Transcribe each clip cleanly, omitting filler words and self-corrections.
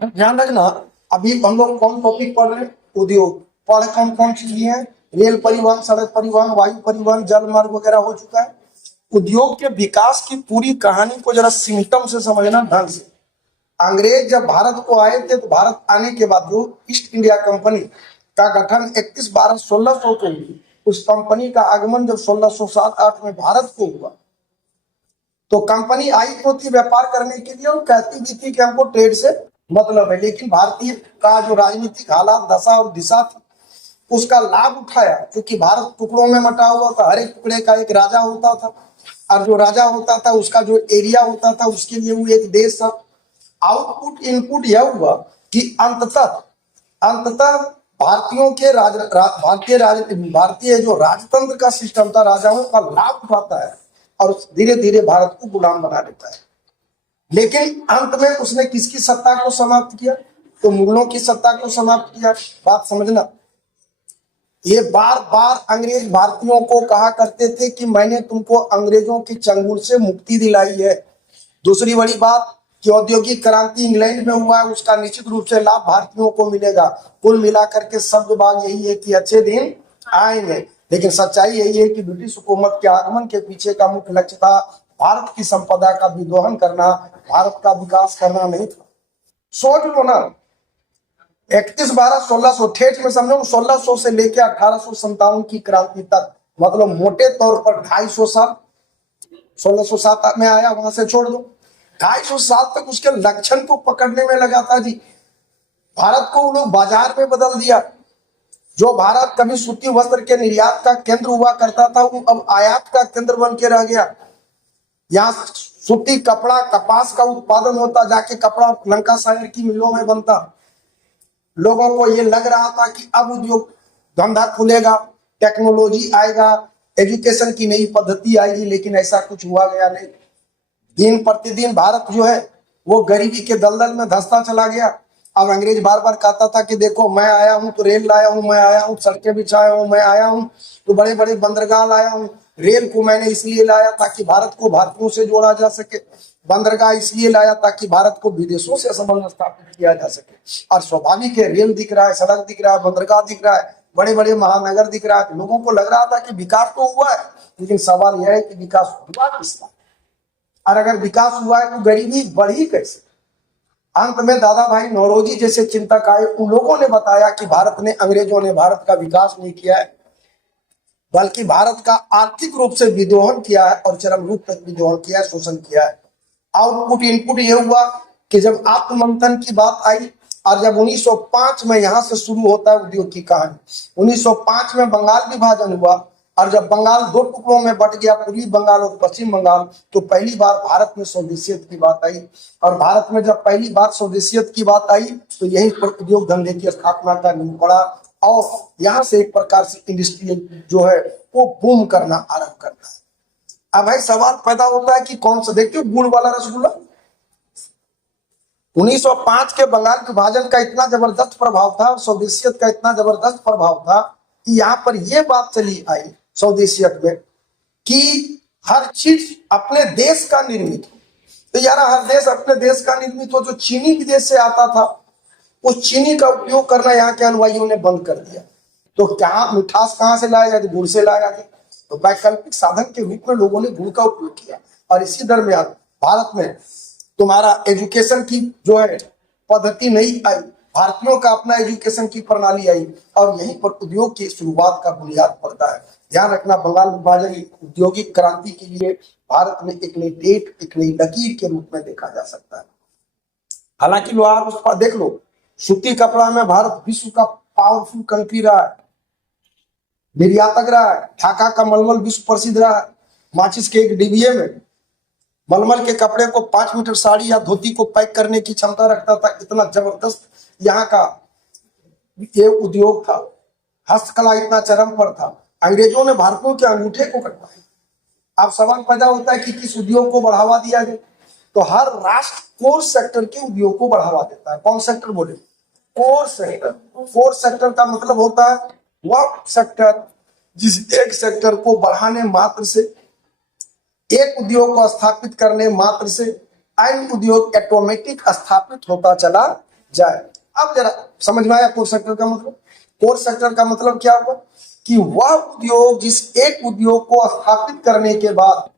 ध्यान रखना। अभी हम लोग कौन टॉपिक पढ़ रहे हैं? उद्योग। पढ़ कौन कौन सी लिए हैं? रेल परिवहन, सड़क परिवहन, वायु परिवहन, जल मार्ग वगैरह हो चुका है। उद्योग के विकास की पूरी कहानी को जरा सिम्टम से समझना ढंग से। अंग्रेज जब भारत को आए थे तो भारत आने के बाद जो ईस्ट इंडिया कंपनी का गठन 31/12/1600 को हुई, उस कंपनी का आगमन जब 1607-8 में भारत को हुआ तो कंपनी आई तो थी व्यापार करने के लिए और कहती भी थी कि हमको ट्रेड से मतलब है, लेकिन भारतीय का जो राजनीतिक हालात, दशा और दिशा थी उसका लाभ उठाया। क्योंकि भारत टुकड़ों में बटा हुआ था, हर एक टुकड़े का एक राजा होता था और जो राजा होता था उसका जो एरिया होता था उसके लिए वो एक देश था। आउटपुट इनपुट यह हुआ कि अंततः अंततः भारतीयों के भारतीय जो राजतंत्र का सिस्टम था, राजाओं का लाभ उठाता है और धीरे धीरे भारत को गुलाम बना देता है। लेकिन अंत में उसने किसकी सत्ता को समाप्त किया? तो मुगलों की सत्ता को समाप्त किया। बात समझना। ये बार बार अंग्रेज भारतीयों को कहा करते थे कि मैंने तुमको अंग्रेजों की चंगुल से मुक्ति दिलाई है। दूसरी बड़ी बात कि औद्योगिक क्रांति इंग्लैंड में हुआ है, उसका निश्चित रूप से लाभ भारतीयों को मिलेगा। कुल मिलाकर के शब्द बाग यही है कि अच्छे दिन आएंगे। लेकिन सच्चाई यही है कि ब्रिटिश हुकूमत के आगमन के पीछे का मुख्य लक्ष्य था भारत की संपदा का विद्रोहन करना, भारत का विकास करना नहीं था। सोच लो ना, 31/12/1600 ठेठ में समझो, 1600 से लेकर 1857 की क्रांति तक, मतलब मोटे तौर पर 250 साल। 1607 में आया, वहां से छोड़ दो, 250 साल तक उसके लक्षण को पकड़ने में लगा था जी। भारत को उन्होंने बाजार में बदल दिया। जो भारत कभी सूती वस्त्र के निर्यात का केंद्र हुआ करता था वो अब आयात का केंद्र बन के रह गया। यहाँ सूती कपड़ा, कपास का उत्पादन होता, जाके कपड़ा लंका सागर की मिलों में बनता। लोगों को ये लग रहा था कि अब उद्योग धंधा खुलेगा, टेक्नोलॉजी आएगा, एजुकेशन की नई पद्धति आएगी, लेकिन ऐसा कुछ हुआ गया नहीं। दिन प्रतिदिन भारत जो है वो गरीबी के दलदल में धंसता चला गया। अब अंग्रेज बार बार कहता था कि देखो मैं आया हूं तो रेल लाया हूं, मैं आया हूं सड़कें बिछाया हूं, मैं आया हूं तो बड़े बड़े बंदरगाह लाया हूं। रेल को मैंने इसलिए लाया ताकि भारत को भारतीयों से जोड़ा जा सके, बंदरगाह इसलिए लाया ताकि भारत को विदेशों से संबंध स्थापित किया जा सके। और स्वाभाविक है, रेल दिख रहा है, सड़क दिख रहा है, बंदरगाह दिख रहा है, बड़े बड़े महानगर दिख रहा है, लोगों को लग रहा था कि विकास तो हुआ है। लेकिन सवाल यह है कि विकास हुआ किसका? और अगर विकास हुआ है तो गरीबी बढ़ी कैसे? अंत में दादा भाई नौरोजी जैसे चिंतक आए, उन लोगों ने बताया कि अंग्रेजों ने भारत का विकास नहीं किया है, बल्कि भारत का आर्थिक रूप से विद्रोहन किया है और चरम रूप तक विद्रोहन किया है, शोषण किया है। आउटपुट इनपुट ये हुआ कि जब आत्ममंथन की बात आई और जब 1905 में यहां से शुरू होता है उद्योग की कहानी। 1905 में बंगाल विभाजन हुआ और जब बंगाल दो टुकड़ों में बट गया, पूर्वी बंगाल और पश्चिम बंगाल, तो पहली बार भारत में स्वदेशियत की बात आई। और भारत में जब पहली बार स्वदेशियत की बात आई तो यहीं पर उद्योग धंधे की स्थापना का नींव पड़ा और यहां से एक प्रकार से इंडस्ट्री जो है वो बूम करना आरंभ करता है। अब भाई सवाल पैदा होता है कि कौन सा, देखते हो गुड़ वाला रसगुल्ला, 1905 के बंगाल विभाजन का इतना जबरदस्त प्रभाव था, स्वदेशियत का इतना जबरदस्त प्रभाव था कि यहाँ पर यह बात चली आई स्वदेशियत में कि हर चीज अपने देश का निर्मित हो। तो यार हर देश अपने देश का निर्मित हो। जो चीनी विदेश से आता था उस चीनी का उपयोग करना यहाँ के अनुयायियों ने बंद कर दिया। तो क्या मिठास कहाँ से लाया जाए? गुड़ से लाया गया। तो वैकल्पिक साधन के रूप में लोगों ने गुड़ का उपयोग किया। और इसी दरमियान भारत में तुम्हारा एजुकेशन की जो है पद्धति नहीं आई, भारतीयों का अपना एजुकेशन की प्रणाली आई और यहीं पर उद्योग की शुरुआत का बुनियाद पड़ता है। ध्यान रखना, बंगाल विभाजन औद्योगिक क्रांति के लिए भारत में एक नई डेट, एक नई लकीर के रूप में देखा जा सकता है। हालांकि लोहार उस पर देख लो, सूती कपड़ा में भारत विश्व का पावरफुल कंट्री रहा है, निर्यातक रहा है। ढाका का मलमल विश्व प्रसिद्ध रहा है। माचिस के एक डिबिये में मलमल के कपड़े को 5 मीटर साड़ी या धोती को पैक करने की क्षमता रखता था। इतना जबरदस्त यहाँ का ये उद्योग था। हस्तकला इतना चरम पर था। अंग्रेजों ने भारतीयों के अंगूठे को कटवाया। अब सवाल पैदा होता है कि किस उद्योग को बढ़ावा दिया जाए? तो हर राष्ट्र कोर सेक्टर के उद्योग को बढ़ावा देता है। कौन सेक्टर बोले? Core sector. कोर सेक्टर का मतलब होता है वह सेक्टर जिस एक सेक्टर को बढ़ाने मात्र से, एक उद्योग को स्थापित करने मात्र से अन्य उद्योग ऑटोमेटिक स्थापित होता चला जाए। अब जरा समझ में आया कोर सेक्टर का मतलब? कोर सेक्टर का मतलब क्या हुआ कि वह उद्योग जिस एक उद्योग को स्थापित करने के बाद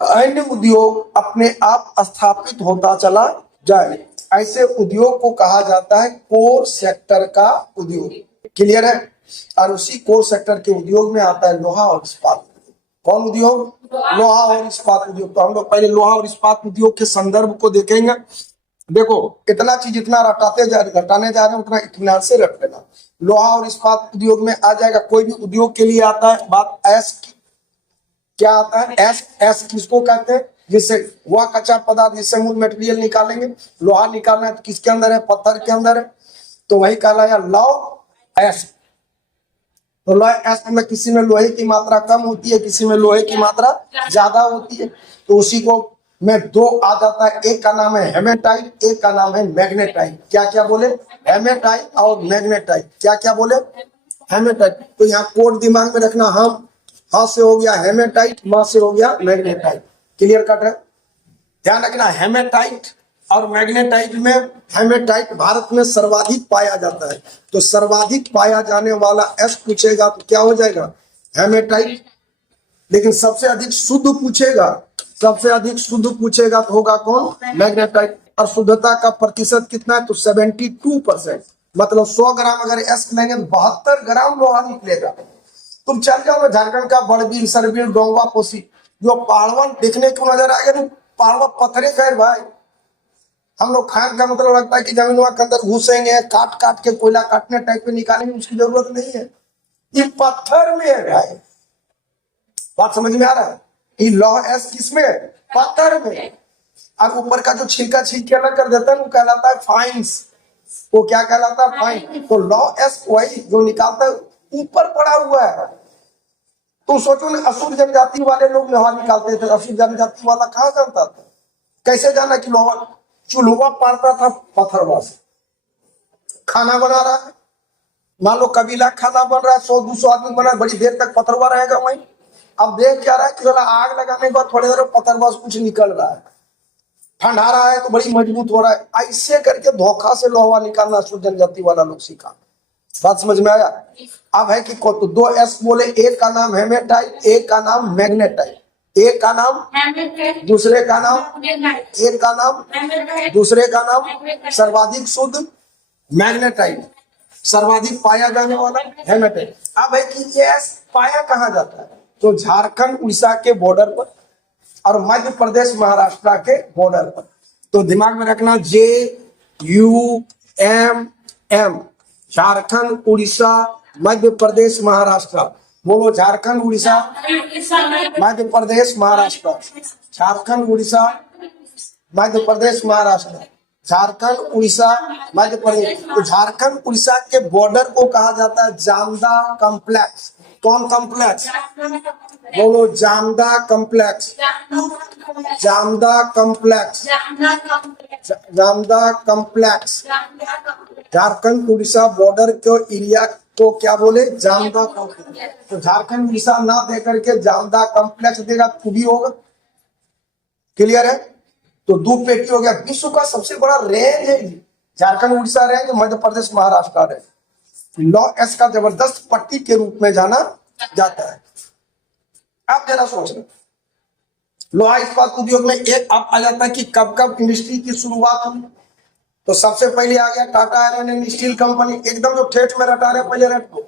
अन्य उद्योग अपने आप स्थापित होता चला जाए, ऐसे उद्योग को कहा जाता है कोर सेक्टर का उद्योग। क्लियर है? और उसी कोर सेक्टर के उद्योग में आता है लोहा और इस्पात। कौन उद्योग? लोहा और इस्पात उद्योग। तो हम लोग पहले लोहा और इस्पात उद्योग के संदर्भ को देखेंगे। देखो, इतना चीज जितना घटाने जा रहे हैं उतना इत्मीनान से रख लेना। लोहा और इस्पात उद्योग में आ जाएगा, कोई भी उद्योग के लिए आता है बात एस की। क्या आता है? एस किसको कहते हैं? जिससे वह कच्चा पदार्थ जिससे मूल मटेरियल निकालेंगे। लोहा निकालना है तो किसके अंदर है? पत्थर के अंदर है, तो वही कहलाया लौ एस। तो लौ एस में किसी में लोहे की मात्रा कम होती है, किसी में लोहे की मात्रा ज्यादा होती है। तो उसी को में दो आ जाता है, एक का नाम है हेमेटाइट, एक का नाम है मैग्नेटाइट। क्या क्या बोले? हेमेटाइट और मैग्नेटाइट। क्या क्या बोले? हेमेटाइट। तो यहाँ कोड दिमाग में रखना, हम हा से हो गया हेमेटाइट, मां से हो गया मैग्नेटाइट। क्लियर कट है? ध्यान रखना, हेमेटाइट और मैग्नेटाइट में हेमेटाइट भारत में सर्वाधिक पाया जाता है। तो सर्वाधिक पाया जाने वाला एस पूछेगा तो क्या हो जाएगा? हेमेटाइट। लेकिन सबसे अधिक शुद्ध पूछेगा, सबसे अधिक शुद्ध पूछेगा तो होगा कौन? मैग्नेटाइट। और शुद्धता का प्रतिशत कितना है? तो 72%। मतलब 100 ग्राम अगर एस लेंगे तो 72 ग्राम लोहा निकलेगा। तुम चल जाओ झारखंड का बड़बीर, सरबीर, डोंगवा, कोसी, जो पहाड़वन देखने को नजर आएगा तो पहाड़वा पत्थरे खैर भाई। हम लोग खान का मतलब लगता है कि जमीन के अंदर घुसेंगे, काट काट के कोयला काटने टाइप पे निकालेंगे, उसकी जरूरत नहीं है। ये पत्थर में है भाई। बात समझ में आ रहा है? ये लौह एस किसमें? पत्थर में। और ऊपर का जो छिलका छील के अलग कर देता है वो कहलाता है फाइन्स। वो क्या कहलाता है? फाइन। तो लौह एस वही जो निकालता है ऊपर पड़ा हुआ है। तो सोचो ना, असुर जनजाति वाले लोग लोहा निकालते थे, असुर जनजाति वाला कहाँ जानता था? कैसे जाना कि लोहा? चूल्हा पारता था पत्थरवा से। खाना बना रहा है, मान लो कबीला खाना बन रहा है, 100-200 आदमी बना है, बड़ी देर तक पत्थरवा रहेगा वहीं। अब देख क्या रहा है कि आग लगाने के बाद थोड़ी देर पत्थरवा से कुछ निकल रहा है, ठंडा रहा है तो बड़ी मजबूत हो रहा है। ऐसे करके धोखा से लोहा निकालना असुर जनजाति वाला लोग सीखा। बात समझ में आया? अब है कि तो दो एस बोले, एक का नाम हेमेटाइट, एक का नाम मैग्नेटाइट। एक का नाम, दूसरे का नाम, एक का नाम, दूसरे का नाम सर्वाधिक शुद्ध मैग्नेटाइट, सर्वाधिक पाया जाने वाला हेमेटाइट। अब है कि ये पाया कहाँ जाता है? तो झारखंड उड़ीसा के बॉर्डर पर और मध्य प्रदेश महाराष्ट्र के बॉर्डर पर। तो दिमाग में रखना, JUMM, झारखंड उड़ीसा मध्य प्रदेश महाराष्ट्र। बोलो, झारखंड उड़ीसा मध्य प्रदेश महाराष्ट्र, झारखंड उड़ीसा मध्य प्रदेश महाराष्ट्र, झारखंड उड़ीसा मध्य प्रदेश। तो झारखंड उड़ीसा के बॉर्डर को कहा जाता है जामदा कॉम्प्लेक्स। कौन कॉम्प्लेक्स? बोलो, Jamda complex, Jamda complex, Jamda complex. Jharkhand Orissa border के एरिया को क्या बोले? जामदा कॉम्प्लेक्स। तो झारखंड उड़ीसा ना देकर के जामदा कॉम्प्लेक्स देगा तो भी होगा। क्लियर है? तो दो पेटी हो गया। विश्व का सबसे बड़ा रेंज है Jharkhand Orissa range, Madhya Pradesh Maharashtra range. Law S का जबरदस्त पट्टी के रूप में जाना जाता है। आप जरा सोचना, लोहा इस्पात उद्योग में एक अब आ जाता है कि कब कब इंडस्ट्री की शुरुआत हुई। तो सबसे पहले आ गया Tata iron and steel company. एकदम जो ठेठ में रटा रहे पहले रट को,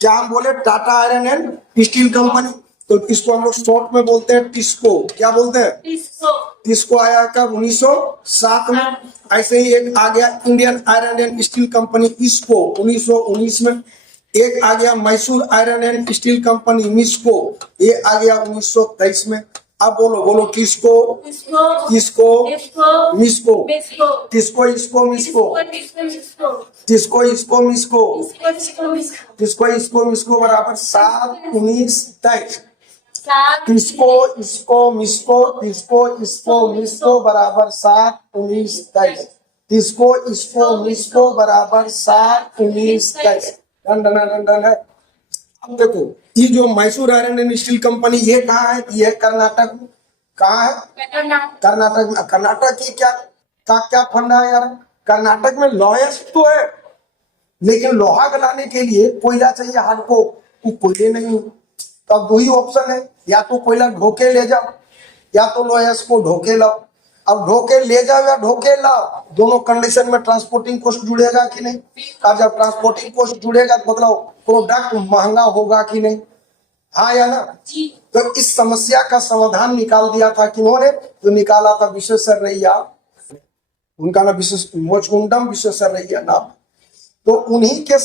क्या हम बोले? Tata iron and steel company. तो इसको हम लोग शॉर्ट में बोलते हैं टिस्को। क्या बोलते हैं? टिस्को आया कब? 1907 में। ऐसे ही एक आ गया Indian iron and steel company, इसको 1919 में। एक आ गया Mysore iron and steel company, MISCO, ये आ गया 1923 में। अब बोलो बोलो, किसको? किसको? मिस्को। किसको? इसको मिस्को। किसको? इसको मिस्को। किसको? इसको मिस्को बराबर 7, 19, 23। किसको? इसको मिस्को, किसको? इसको मिस्को बराबर 7, 19, 23। किसको? इसको मिस्को बराबर 7, 19, 23। डन है। अब देखो, ये जो Mysore iron and steel company, ये कहाँ है? ये कर्नाटक में। कहाँ है? कर्नाटक में। कर्नाटक की क्या फंडा है यार? कर्नाटक में लोहेस्ट तो है, लेकिन लोहा गलाने के लिए कोयला चाहिए हार्डको, वो कोयले नहीं। तो अब दो ही ऑप्शन है, या तो कोयला ढोके ले जाओ या तो लोहेस्ट को ढोके लाओ। अब ढोके ले जाओ या ढोके लाओ, दोनों कंडीशन में ट्रांसपोर्टिंग कॉस्ट जुड़ेगा कि नहीं। अब जब ट्रांसपोर्टिंग कॉस्ट जुड़ेगा तो मतलब प्रोडक्ट महंगा होगा कि नहीं, हाँ या ना। तो इस समस्या का समाधान निकाल दिया था किन्होंने, जो निकाला था विश्वेश्वरैया, उनका नाम मोचकुंडम विश्वेश्वरैया नाम। तो उन्हीं के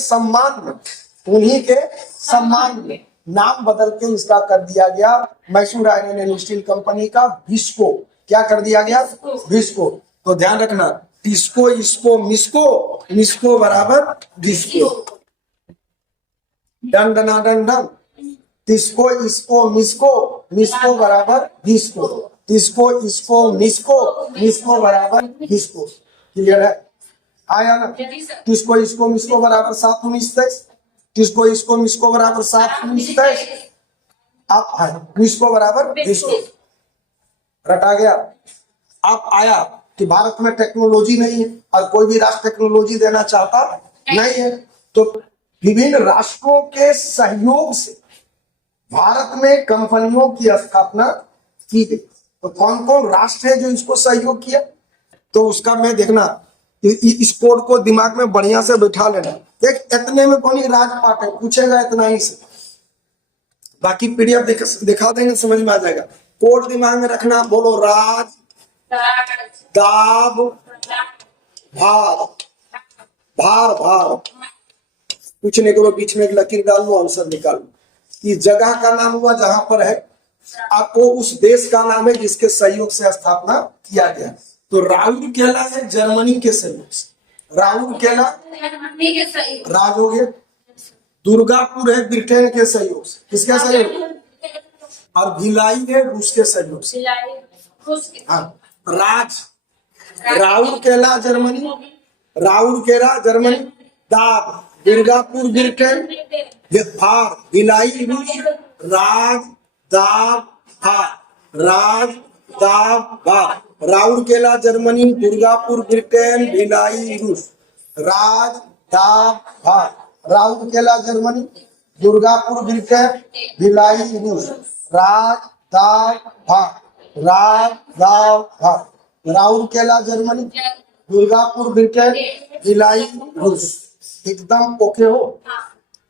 सम्मान में नाम बदल के इसका कर दिया गया Mysore iron and steel company का विस्को। क्या कर दिया गया, विस्को। तो ध्यान रखना, टिस्को इसको मिस्को बराबर विस्को। डन डना डन डन। टिस्को इसको मिस्को बराबर विस्को। टिस्को इसको मिस्को बराबर विस्को। क्लियर है, आया ना। टिस्को इसको मिस्को बराबर 7 19 23। टिस्को इसको मिस्को बराबर 7 19 23। अब विस्को बराबर विस्को, रटा गया। अब आया कि भारत में टेक्नोलॉजी नहीं है और कोई भी राष्ट्र टेक्नोलॉजी देना चाहता नहीं है, तो विभिन्न राष्ट्रों के सहयोग से भारत में कंपनियों की स्थापना की गई। तो कौन कौन राष्ट्र है जो इसको सहयोग किया, तो उसका मैं देखना, इस कोड को दिमाग में बढ़िया से बैठा लेना। देख इतने में कौन राजपाट है, पूछेगा इतना ही से, बाकी पीडीएफ दिखा देंगे, समझ में आ जाएगा। कोड दिमाग में रखना, बोलो राज दाब भार भार भार। पूछने के बाद बीच में एक लकीर डाल लो, आंसर निकाल लो। कि जगह का नाम हुआ जहां पर है, आपको उस देश का नाम है जिसके सहयोग से स्थापना किया गया। तो राउरकेला है जर्मनी के सहयोग से, राउरकेला राज हो गया। दुर्गापुर है ब्रिटेन के सहयोग से, किसके सहयोग, और भिलाई है रूस के सहयोग से। हाँ, राज राउरकेला जर्मनी, दाब दुर्गापुर ब्रिटेन, भार भिलाई रूस, राज दाब भार, राज दाब भार। राउरकेला जर्मनी, दुर्गापुर ब्रिटेन, भिलाई रूस, राज दाब भार। राउरकेला जर्मनी, दुर्गापुर ब्रिटेन, भिलाई रूस, राज दाब भार, राज दाब भार। राउरकेला जर्मनी, दुर्गापुर ब्रिटेन, भिलाई रूस। एकदम ओके हो,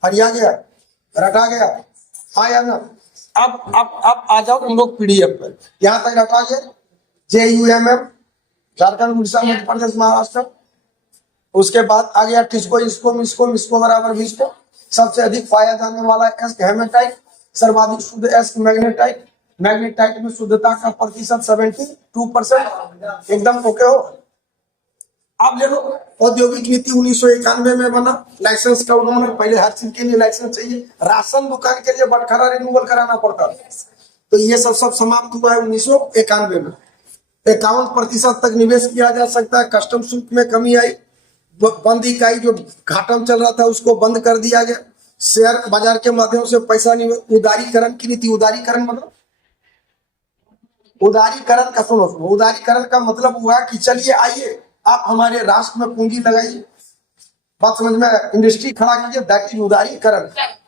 हरिया गया, रटा गया, आया ना। अब आ जाओ तुम लोग पीडीएफ पर, यहां तक रटा गया। JUMM झारखंड उड़ीसा मध्य प्रदेश महाराष्ट्र। उसके बाद आ गया टिस्को इसको मिस्को बराबर विस्को। सबसे अधिक पाया जाने वाला एस्क हेमेटाइट, सर्वाधिक शुद्ध एस्क मैग्नेटाइट। मैग्नेटाइट में शुद्धता का प्रतिशत 72%। एकदम ओके हो। अब ले लो, औद्योगिक नीति 1991 में बना। लाइसेंस का उल्लंघन, पहले हर चीज के लिए लाइसेंस चाहिए, राशन दुकान के लिए बटखरा रिन्यूअल कराना पड़ता था। तो ये सब समाप्त हुआ है 1991 में। 51% तक निवेश किया जा सकता है। कस्टम शुल्क में कमी आई, बंद इकाई जो घाटा चल रहा था उसको बंद कर दिया गया। शेयर बाजार के माध्यम से पैसा निवेश, उदारीकरण की नीति। उदारीकरण मतलब, उदारीकरण का सुनो, उदारीकरण का मतलब हुआ कि चलिए आइए आप हमारे राष्ट्र में पूंजी लगाइए, बात समझ में, इंडस्ट्री खड़ा कीजिए, दैट इज उदारीकरण।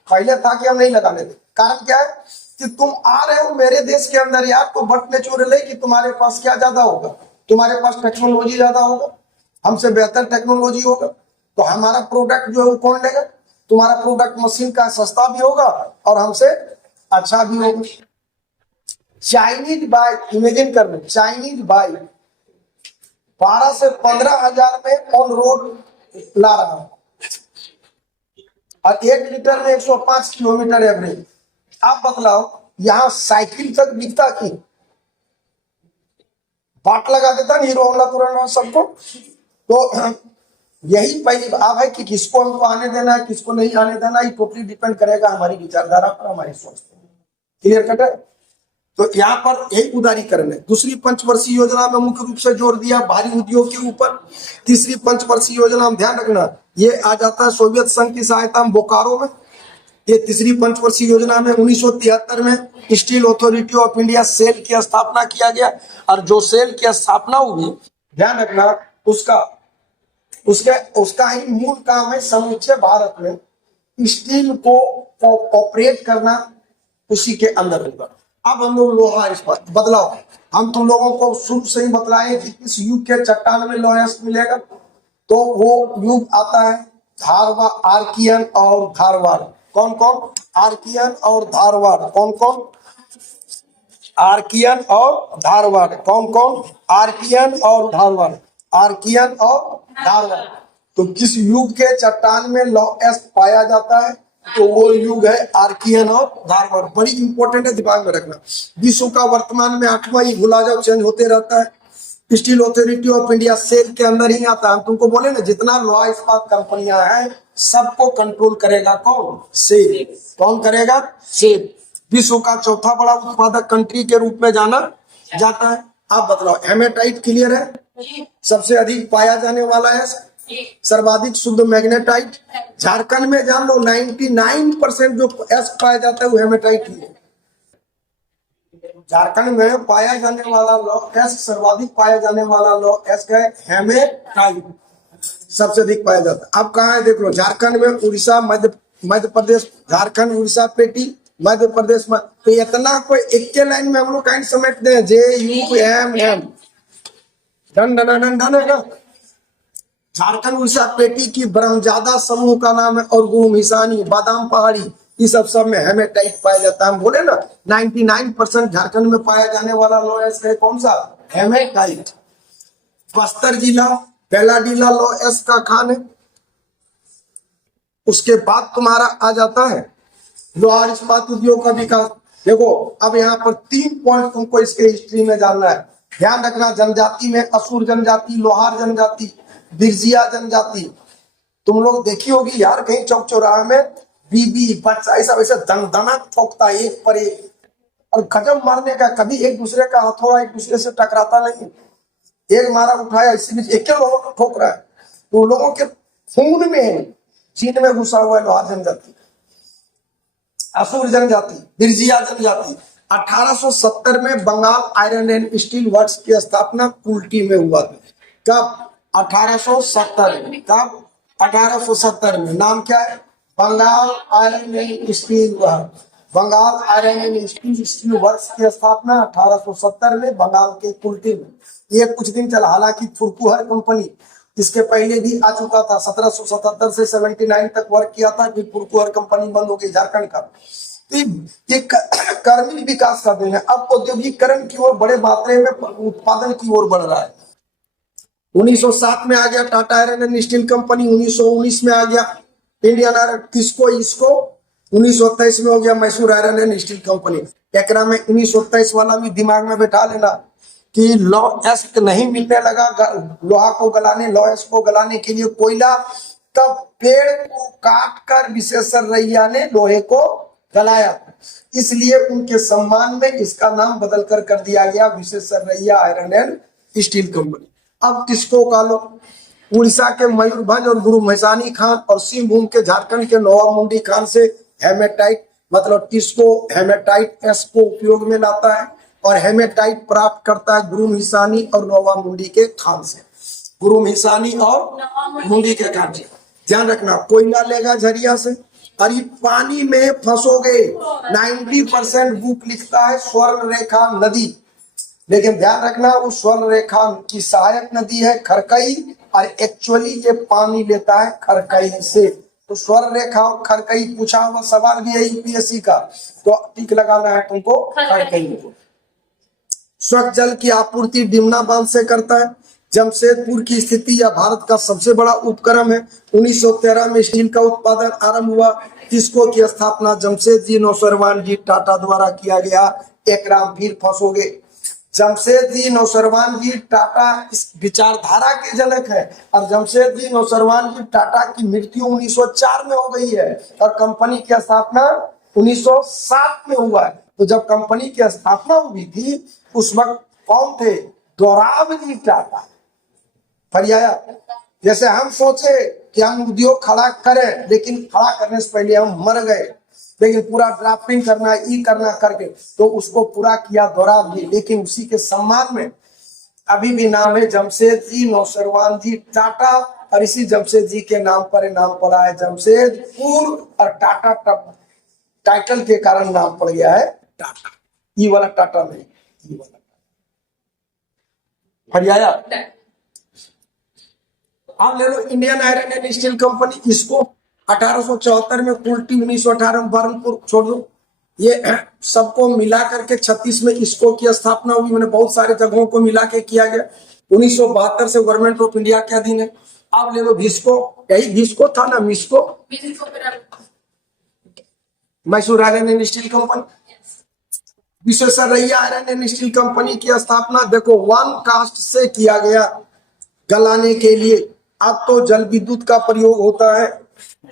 पहले था कि हम नहीं लगाने थे। कारण क्या है कि तुम आ रहे हो मेरे देश के अंदर यार, तो बट नेचुरल है कि तुम्हारे पास क्या ज्यादा होगा, तुम्हारे पास टेक्नोलॉजी ज्यादा होगा, हमसे बेहतर टेक्नोलॉजी होगा। तो हमारा प्रोडक्ट जो है वो कौन लेगा, तुम्हारा प्रोडक्ट मशीन का सस्ता भी होगा और हमसे अच्छा भी होगा। चाइनीज बाइक, इमेजिन कर लो, चाइनीज बाइक 12 से 15 हजार में ऑन रोड ला रहा हूं और 1 लीटर में 105 किलोमीटर एवरेज। आप बतलाओ, यहां साइकिल तक बिकता की बाट लगा देता नहीं हीरो होंडा तुरंत सबको। तो यही पहली बात है कि किसको हमको आने देना है, किसको नहीं आने देना, ये टोटली डिपेंड करेगा हमारी विचारधारा पर, हमारी सोच पर। क्लियर कट है। तो यहाँ पर यही उदारीकरण है। दूसरी पंचवर्षीय योजना में मुख्य रूप से जोर दिया भारी उद्योग के ऊपर। तीसरी पंचवर्षीय योजना में ध्यान रखना, ये आ जाता है सोवियत संघ की सहायता में बोकारो में। ये तीसरी पंचवर्षीय योजना में 1973 में Steel Authority of India SAIL की स्थापना किया गया। और जो सेल की स्थापना हुई, ध्यान रखना, उसका उसके उसका ही मूल काम है समूचे भारत में स्टील को ऑपरेट करना, उसी के अंदर होगा। अब हम लोग लोहा इस्पात बदलाव, हम तुम लोगों को शुरू से ही बतलाए कि इस युग के चट्टान में लोहा मिलेगा, तो वो युग आता है धारवाड़, आर्कियन और धारवाड़। कौन कौन? आर्कियन और धारवाड़। कौन कौन? आर्कियन और धारवाड़। कौन कौन? आर्कियन और धारवाड़। आर्कियन और धारवाड़। तो किस युग के चट्टान में लौह पाया जाता है? तो वो युग है आर्कियन और धारवाड़। बड़ी इंपॉर्टेंट है, दिमाग में रखना। विश्व का वर्तमान में 8वां युग, भुला जाओ, चेंज होते रहता है। Steel Authority of India SAIL के अंदर ही आता है। तुमको बोले ना, जितना लोहा इस्पात कंपनियां हैं सबको कंट्रोल करेगा कौन? सेल। कौन करेगा? सेल। विश्व का चौथा बड़ा उत्पादक कंट्री के रूप में जाना जाता है। आप बताओ, हेमेटाइट क्लियर है? सबसे अधिक पाया जाने वाला है, सर्वाधिक शुद्ध मैग्नेटाइट। झारखंड में जान लो 99% जो एस पाया जाता है वो हेमेटाइट ही है। झारखंड में पाया जाने वाला लौह एस, सर्वाधिक पाया जाने वाला लौह एस है हेमेटाइट, सबसे अधिक पाया जाता है। अब कहाँ है देख लो, झारखंड में, उड़ीसा, मध्य प्रदेश, झारखंड, उड़ीसा, पेटी, मध्य प्रदेश में। तो इतना कोई एक के लाइन में हम लोग कहीं समेटते हैं, JUMM, done done done done है ना। झारखंड, उड़ीसा, पेटी की ब्रह्मजादा समूह का नाम है, और गुम, हिसानी, बादाम पहाड़ी, ये सब में हेमेटाइट पाया जाता है। हम बोले ना 99% झारखंड में पाया जाने वाला लोएस है कौन सा? हेमेटाइट। बस्तर जिला बेलाडीला लोएस का खान है। उसके बाद तुम्हारा आ जाता है लोहा इस्पात उद्योग का विकास। देखो अब यहाँ पर 3 पॉइंट तुमको इसके हिस्ट्री में जानना है, ध्यान रखना। जनजाति में असुर जनजाति, लोहार जनजाति, बिरजिया जनजाति। तुम लोग देखी होगी यार कहीं चौक चौराहे में बीबी बच्चा ऐसा वैसे दंदना ठोकता एक पर एक, और गजब मारने का, कभी एक दूसरे का हथौड़ा एक दूसरे से टकराता नहीं। एक मारा उठाया, इसी बीच एक लोगों को ठोक रहा है। तो लोगों के खून में, चीन में घुसा हुआ है लोहार जनजाति, असुर जनजाति, बिरजिया जनजाति। 1870 में Bengal Iron and Steel Works की स्थापना कुल्टी में हुआ था। कब? 1870 में। कब? 1870 में। नाम क्या है? Bengal Iron and Steel Works. Bengal Iron and Steel Works की स्थापना 1870 में बंगाल के कुल्टी में। ये कुछ दिन चला, हालांकि फुरकुहर कंपनी इसके पहले भी आ चुका था। 1777 से 79 तक वर्क किया था, फिर फुरकुहर कंपनी बंद हो गई झारखंड का। तो ये कर्मिक विकास का देन है। अब औद्योगिकरण की ओर बड़े मात्रा में उत्पादन की ओर बढ़ रहा है। 1907 में आ गया Tata iron and steel company. 1919 में आ गया इंडियन आयरन, किसको? इसको। 1923 में हो गया Mysore iron and steel company. एकरा में 1923 वाला भी दिमाग में बैठा लेना कि लौह एस्क नहीं मिलने लगा लोहा को गलाने, लौह एस्क को गलाने के लिए कोयला, तब पेड़ को काट कर विश्वेश्वरैया ने लोहे को गलाया, इसलिए उनके सम्मान में इसका नाम बदल कर दिया गया Visvesvaraya iron and steel company. अब टिस्को का लो, उड़ीसा के मयूरभंज और गुरु महेशानी खान और सिंहभूम के झारखंड के नवाब मुंडी खान से हेमेटाइट, मतलब टिस्को हेमेटाइट एस को उपयोग में लाता है, और हेमेटाइट प्राप्त करता है गुरु हिसानी और नवाब मुंडी के खान से। गुरु हिसानी और मुंडी के खान से। ध्यान रखना, कोयला लेगा झरिया से, अरे पानी में फंसोगे। 90% बुक लिखता है स्वर्ण रेखा नदी, लेकिन ध्यान रखना उस स्वर्ण रेखा की सहायक नदी है खरकई, और एक्चुअली ये पानी लेता है खरकई से। तो स्वर्ण रेखा और खरकई पूछा हुआ सवाल भी है यूपीएससी का, तो टिक लगाना है तुमको खरकई को। स्वच्छ जल की आपूर्ति डिमना बांध से करता है। जमशेदपुर की स्थिति या भारत का सबसे बड़ा उपक्रम है। 1913 में स्टील का उत्पादन आरंभ हुआ। किसको की स्थापना जमशेद जी नौसरवान जी टाटा द्वारा किया गया। एक राम फिर फंसोगे। जमशेद जी नौसरवान जी टाटा इस विचारधारा के जनक है, और जमशेद जी नौसरवान जी टाटा की मृत्यु 1904 में हो गई है, और कंपनी की स्थापना 1907 में हुआ है। तो जब कंपनी की स्थापना हुई थी उस वक्त कौन थे? दोराबजी टाटा। फरियाया, जैसे हम सोचे कि हम उद्योग खड़ा करें, लेकिन खड़ा करने से पहले हम मर गए, लेकिन पूरा ड्राफ्टिंग करना, ई करना करके तो उसको पूरा किया दोराबजी। लेकिन उसी के सम्मान में अभी भी नाम है जमशेद जी नौसरवान जी टाटा, और इसी जमशेद जी के नाम पर नाम पड़ा है जमशेदपुर, और टाटा टाइटल के कारण नाम पड़ गया है टाटा। ई वाला टाटा नहीं, ई वाला हरियाणा। आप ले लो Indian iron and steel company, इसको 1874 में कुल्टी, 1918 में बरनपुर, छोड़ दो। ये सबको मिला करके 36 में इसको की स्थापना हुई। मैंने बहुत सारे जगहों को मिला के किया गया। 1972 से गवर्नमेंट ऑफ इंडिया के अधीन है। आप ले लो भिस्को, यही भिस्को था ना, MISCO, Mysore iron and steel company. Visvesvaraya iron and steel company की स्थापना देखो वन कास्ट से किया गया गलाने के लिए। अब तो जल विद्युत का प्रयोग होता है।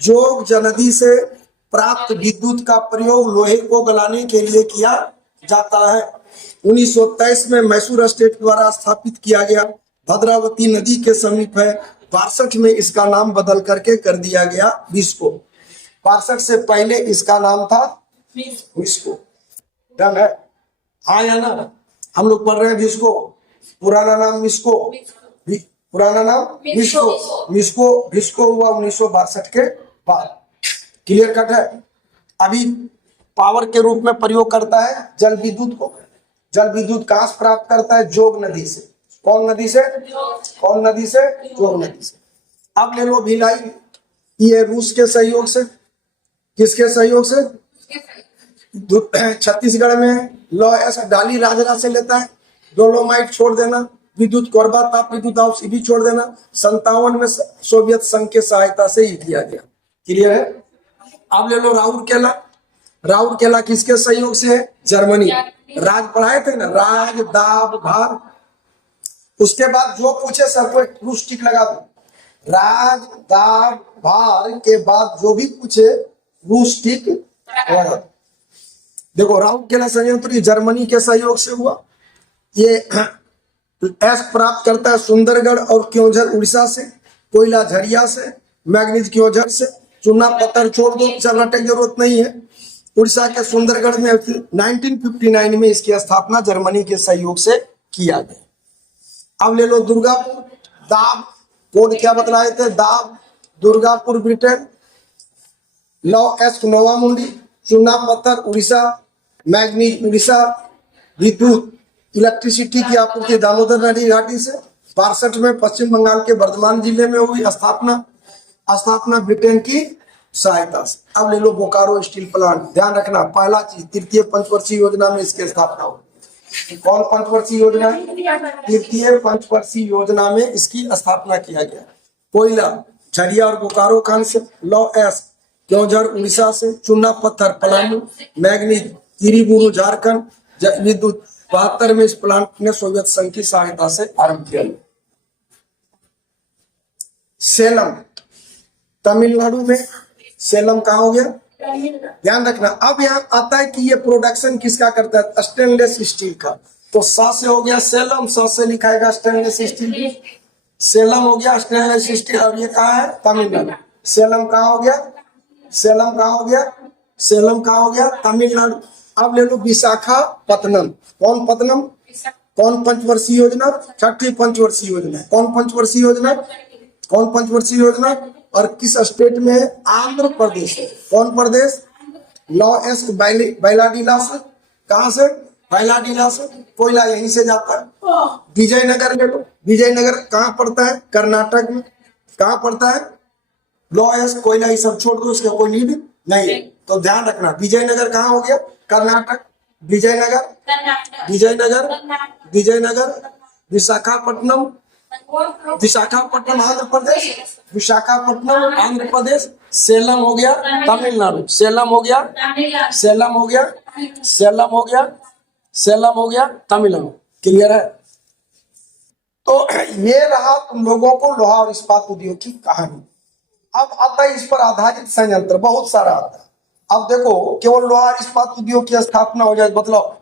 जोग जननदी से प्राप्त विद्युत का प्रयोग लोहे को गलाने के लिए किया जाता है। 1923 में मैसूर स्टेट द्वारा स्थापित किया गया। भद्रावती नदी के समीप है। 62 में इसका नाम बदल करके कर दिया गया भिस्को। 62 से पहले इसका नाम था भिस्को। डन है, हाँ या ना? हम लोग पढ़ रहे हैं भिस्को, पुराना नाम मिस्को, पुराना नाम भिस्को। मिस्को भिस्को हुआ 1962 के बाद। क्लियर कट है। अभी पावर के रूप में प्रयोग करता है जल विद्युत को। जल विद्युत कहां से प्राप्त करता है? जोग नदी से। कौन नदी से? कौन नदी से? जोग नदी से। अब ले लो भिलाई, ये रूस के सहयोग से। किसके सहयोग से? छत्तीसगढ़ में लॉ एस डाली राजरा से लेता है। डोलोमाइट छोड़ देना, विद्युत कोरबा ताप विद्युत हाउस भी छोड़ देना। 57 में सोवियत संघ के सहायता से ही किया गया। क्लियर है। अब ले लो राउरकेला। राउरकेला किसके सहयोग से है? जर्मनी। राज पढ़ाए थे ना, राज दाब भार। उसके बाद जो पूछे सर को रूस टिक लगा दो। राज दाब भार के बाद जो भी पूछे रूस टिक लगा दो। देखो राउरकेला संयंत्र जर्मनी के सहयोग से हुआ। ये एस प्राप्त करता है सुंदरगढ़ और क्योंझर उड़ीसा से, कोयला झरिया से, मैग्नीज क्योंझर से। चूना पत्थर छोड़ दो, चलने की जरूरत नहीं है। उड़ीसा के सुंदरगढ़ में 1959 में इसकी स्थापना जर्मनी के सहयोग से किया गया। अब ले लो दुर्गापुर। दाब कोड क्या बतलाए थे? दाब दुर्गापुर ब्रिटेन। लॉ एस नोवा मुंडी, चूना पत्थर उड़ीसा, मैग्नीज उड़ीसा। विद्युत इलेक्ट्रिसिटी की आपूर्ति दामोदर नदी घाटी से। 62 में पश्चिम बंगाल के बर्धमान जिले में हुई स्थापना ब्रिटेन की सहायता से। अब ले लो बोकारो स्टील प्लांट। ध्यान रखना, पहला चीज तृतीय पंचवर्षीय योजना में इसकी स्थापना हुई। कौन पंचवर्षीय योजना? तृतीय पंचवर्षीय योजना में इसकी स्थापना किया गया। कोयला झरिया और बोकारो खान से। लॉ एस क्योंझर उड़ीसा से। चूना पत्थर पलामू, मैग्नीज तिरुबुरु झारखंड। विद्युत 72 में इस प्लांट ने सोवियत संघ की सहायता से आरंभ किया। सेलम तमिलनाडु में। सेलम कहाँ हो गया? ध्यान रखना। अब यहाँ आता है कि ये प्रोडक्शन किसका करता है? स्टेनलेस स्टील का। तो सा से हो गया सेलम, सा से लिखाएगा स्टेनलेस स्टील। सेलम हो गया स्टेनलेस स्टील। और ये कहाँ है? तमिलनाडु। सेलम कहाँ हो गया? सेलम कहाँ हो गया? सेलम कहाँ हो गया? तमिलनाडु। अब ले लो विशाखापत्तनम। कौन पत्तनम? कौन पंचवर्षीय योजना? छठी पंचवर्षीय योजना। कौन पंचवर्षीय योजना? कौन पंचवर्षीय योजना? और किस स्टेट में है? आंध्र प्रदेश। कौन प्रदेश? लॉ एस बैलाडीला से। कहां से? बैलाडीला से। कोयला यहीं से जाता है। विजयनगर ले लो। विजयनगर कहाँ पड़ता है? कर्नाटक में। कहाँ पड़ता है? लॉ एस कोयला ये सब छोड़ दो, इसका कोई नीड नहीं। तो ध्यान रखना, विजयनगर कहाँ हो गया? कर्नाटक। विजयनगर विजयनगर। विशाखापट्टनम आंध्र प्रदेश। विशाखापट्टनम आंध्र प्रदेश। सेलम हो गया तमिलनाडु। सेलम हो गया तमिलनाडु। क्लियर है। तो ये रहा तुम लोगों को लोहा और इस्पात उद्योग की कहानी। अब आता है इस पर आधारित संयंत्र, बहुत सारा आता है। अब देखो केवल लोहा इस्पात उद्योग की स्थापना हो जाए, मतलब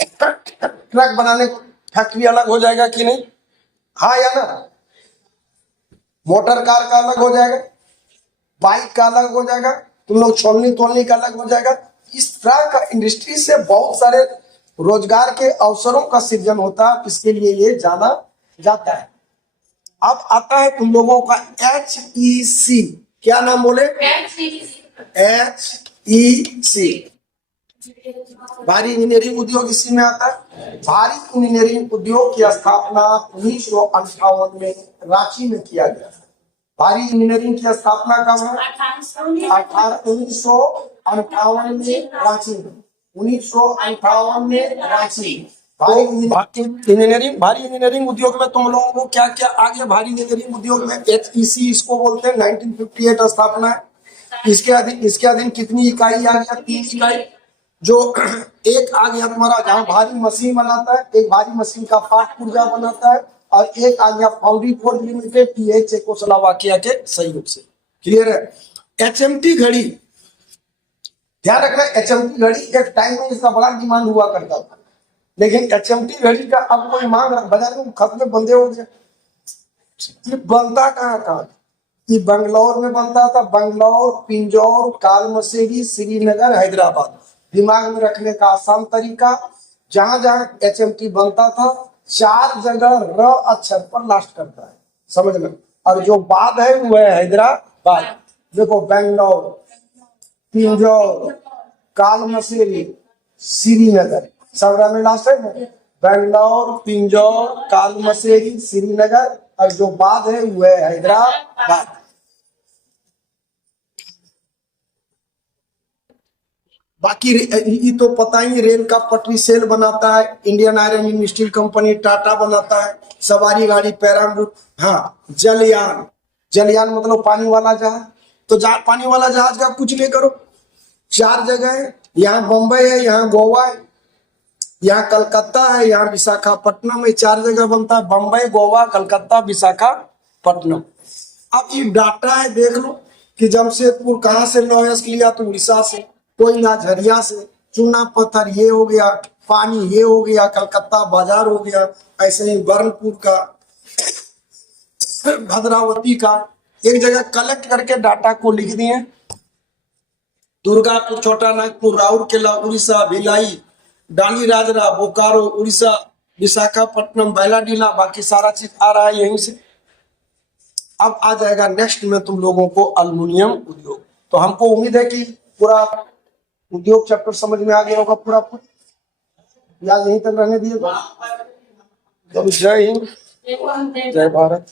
ट्रक बनाने फैक्ट्री अलग हो जाएगा कि नहीं? हाँ या ना? मोटर कार का अलग हो जाएगा, बाइक का अलग हो जाएगा, तुम लोग छोलनी तोलनी का अलग हो जाएगा। इस तरह का इंडस्ट्री से बहुत सारे रोजगार के अवसरों का सृजन होता है। इसके लिए ये जाना जाता है। अब आता है तुम लोगों का HEC, क्या नाम बोले? HEC, भारी इंजीनियरिंग उद्योग इसी में आता है। भारी इंजीनियरिंग उद्योग की स्थापना 1958 में रांची में किया गया। भारी इंजीनियरिंग की स्थापना कब है? 1958 में रांची में, 1958 में रांची। भारी इंजीनियरिंग उद्योग में तुम लोगों को क्या क्या आ गया? भारी इंजीनियरिंग उद्योग में HEC इसको बोलते हैं। 1958 स्थापना है। इसके अधीन कितनी इकाई आ गया? 3 इकाई। जो एक आ गया तुम्हारा जहां भारी मशीन बनाता है, एक भारी मशीन का पार्ट पुर्जा बनाता है, और एक आ गया फाउंड्री फोर्ज लिमिटेड, ये चेकोस्लोवाकिया के सहयोग से। क्लियर है? HMT घड़ी, ध्यान रखना, HMT घड़ी एक टाइम में इसका बड़ा डिमांड हुआ करता था, लेकिन HMT घड़ी का अब कोई मांग बाजार में खत्म बंदे हो गए। ये बनता कहाँ? ये बंगलौर में बनता था। बंगलौर, पिंजौर, कालमसेरी, श्रीनगर, हैदराबाद। दिमाग में रखने का आसान तरीका, जहां जहां HMT बनता था 4 जगह र अक्षर पर लास्ट करता है, समझ लो। और जो बाद है वो है हैदराबाद। देखो, बेंगलौर, पिंजौर, कालमसेरी, श्रीनगर, सब में लास्ट है ना। बेंगलौर, पिंजौर, कालमसेरी, श्रीनगर, और जो बाद है वो है हैदराबाद। बाकी ये तो पता ही, रेल का पटरी सेल बनाता है Indian iron and steel company, Tata बनाता है। सवारी गाड़ी पैरामूट, हाँ। जलयान मतलब पानी वाला जहाज। तो पानी वाला जहाज का कुछ नहीं करो, 4 जगह है। यहाँ बम्बई है, यहाँ गोवा है, यहाँ कलकत्ता है, यहाँ विशाखापट्टनम है। 4 जगह बनता है, बम्बई, गोवा, कलकत्ता, विशाखापट्टनम। अब ये डाटा है, देख लो कि जमशेदपुर कहाँ से लॉयस लिया? तो उड़ीसा से। कोयला झरिया से। चूना पत्थर ये हो गया, पानी ये हो गया, कलकत्ता बाजार हो गया। ऐसे ही बर्नपुर का, भद्रावती का, एक जगह कलेक्ट करके डाटा को लिख दिए। दुर्गापुर, छोटा नागपुर, राउरकेला उड़ीसा, भिलाई, डाली राजरा, बोकारो उड़ीसा, विशाखापट्टनम, बैलाडीला, बाकी सारा चीज आ रहा है यहीं से। अब आ जाएगा नेक्स्ट में तुम लोगों को एल्युमिनियम उद्योग। तो हमको उम्मीद है कि पूरा उद्योग चैप्टर समझ में आ गया होगा पूरा। या यहीं तक रहने दिए। जय हिंद, जय भारत।